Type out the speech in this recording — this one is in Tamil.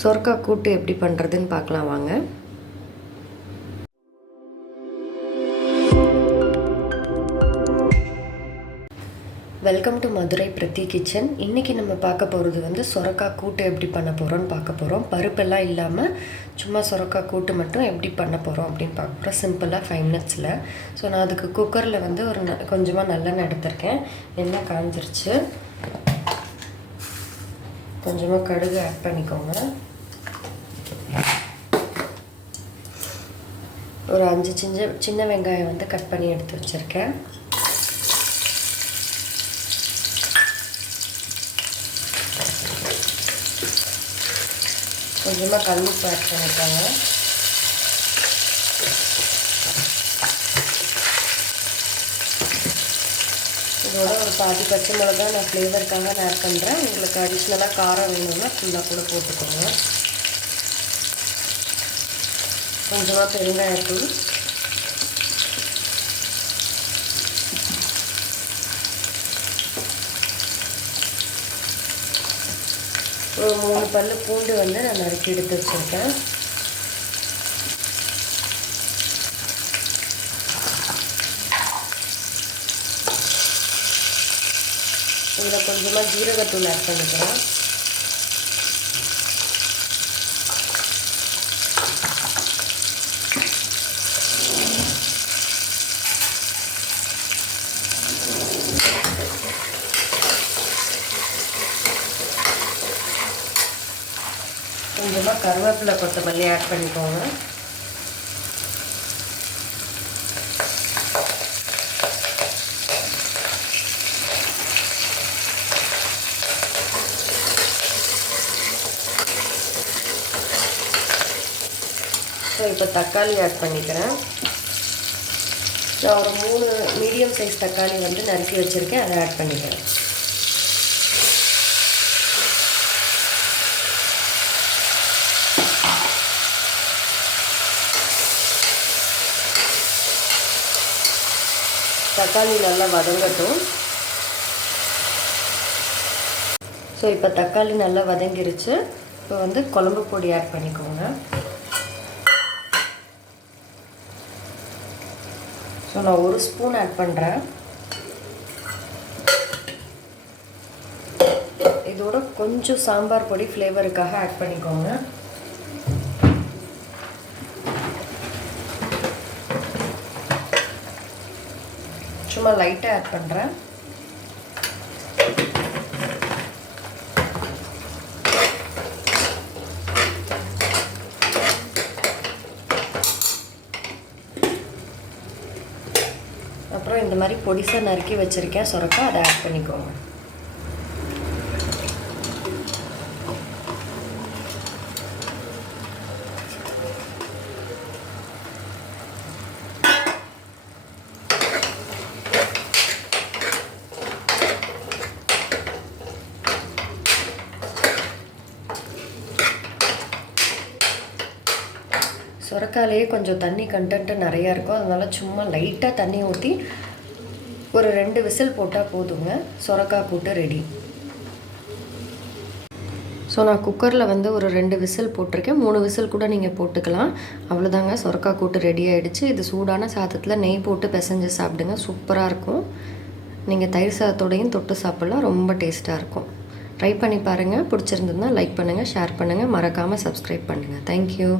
சொர்க்கா கூட்டு எப்படி பண்ணுறதுன்னு பார்க்கலாம் வாங்க. வெல்கம் டு மதுரை பிரதி கிச்சன். இன்றைக்கி நம்ம பார்க்க போகிறது வந்து சொரக்காய் கூட்டு எப்படி பண்ண போகிறோம்னு பார்க்க போகிறோம் பருப்பெல்லாம் இல்லாமல் சும்மா சொரக்காய் கூட்டு மட்டும் எப்படி பண்ண போகிறோம் அப்படின்னு பார்க்க போகிறோம் சிம்பிளாக ஃபைவ் மினிட்ஸில் ஸோ நான் அதுக்கு குக்கரில் வந்து ஒரு ந கொஞ்சமாக நல்லெண்ணெய் எடுத்திருக்கேன். எண்ணெய் காஞ்சிருச்சு. கொஞ்சமாக கடுகு ஆட் பண்ணிக்கோங்க. ஒரு அஞ்சு சின்ன சின்ன வெங்காயம் வந்து கட் பண்ணி எடுத்து வச்சுருக்கேன். கொஞ்சமாக கல்லுப்பு ஆட் பண்ணிக்கோங்க. இதோட ஒரு பாதி பச்சை மிளகா நான் ஃப்ளேவருக்காக நான் ஆட் பண்ணுறேன் உங்களுக்கு அடிஷ்னலாக காரம் வேணும்னா ஃபுல்லாக கூட போட்டுக்கோங்க. கொஞ்சமாக பெருங்காயத்தூள் ஒரு மூணு பல் பூண்டு வந்து நான் நறுக்கி எடுத்து வச்சுருக்கேன். இதில் கொஞ்சமாக ஜீரகத்தூள் ஆட் பண்ணிக்கிறேன் கொஞ்சமாக கருவேப்பிலை கொத்தமல்லி ஆட் பண்ணிக்கோங்க. ஸோ இப்போ தக்காளி ஆட் பண்ணிக்கிறேன். நான் ஒரு மூணு மீடியம் சைஸ் தக்காளி வந்து நறுக்கி வச்சுருக்கேன். அதை ஆட் பண்ணிக்கிறேன். தக்காளி நல்லா வதங்கட்டும். ஸோ இப்போ தக்காளி நல்லா வதங்கிருச்சு. இப்போ வந்து குழம்பு பொடி ஆட் பண்ணிக்கோங்க. ஸோ நான் ஒரு ஸ்பூன் ஆட் பண்ணுறேன் இதோட கொஞ்சம் சாம்பார் பொடி ஃப்ளேவருக்காக ஆட் பண்ணிக்கோங்க. சும்மா லைட்டாக ஆட் பண்ணுறேன் அப்புறம் இந்த மாதிரி பொடிசாக நறுக்கி வச்சுருக்கேன். சுரக்கா அதை ஆட் பண்ணிக்கோங்க. சுரக்காலேயே கொஞ்சம் தண்ணி கண்டென்ட்டு நிறையா இருக்கும். அதனால் சும்மா லைட்டாக தண்ணி ஊற்றி ஒரு ரெண்டு விசில் போட்டால் போதுங்க. சுரக்காய் கூட்டு ரெடி ஸோ நான் குக்கரில் வந்து ஒரு ரெண்டு விசில் போட்டிருக்கேன். மூணு விசில் கூட நீங்கள் போட்டுக்கலாம். அவ்வளோதாங்க சுரக்காய் கூட்டு ரெடி ஆகிடுச்சு இது சூடான சாதத்தில் நெய் போட்டு பிசைஞ்சு சாப்பிடுங்க. சூப்பராக இருக்கும். நீங்கள் தயிர் சாதத்தோடையும் தொட்டு சாப்பிட்லாம். ரொம்ப டேஸ்ட்டாக இருக்கும். ட்ரை பண்ணி பாருங்கள் பிடிச்சிருந்ததுன்னா லைக் பண்ணுங்கள் ஷேர் பண்ணுங்கள் மறக்காமல் சப்ஸ்கிரைப் பண்ணுங்கள் தேங்க்யூ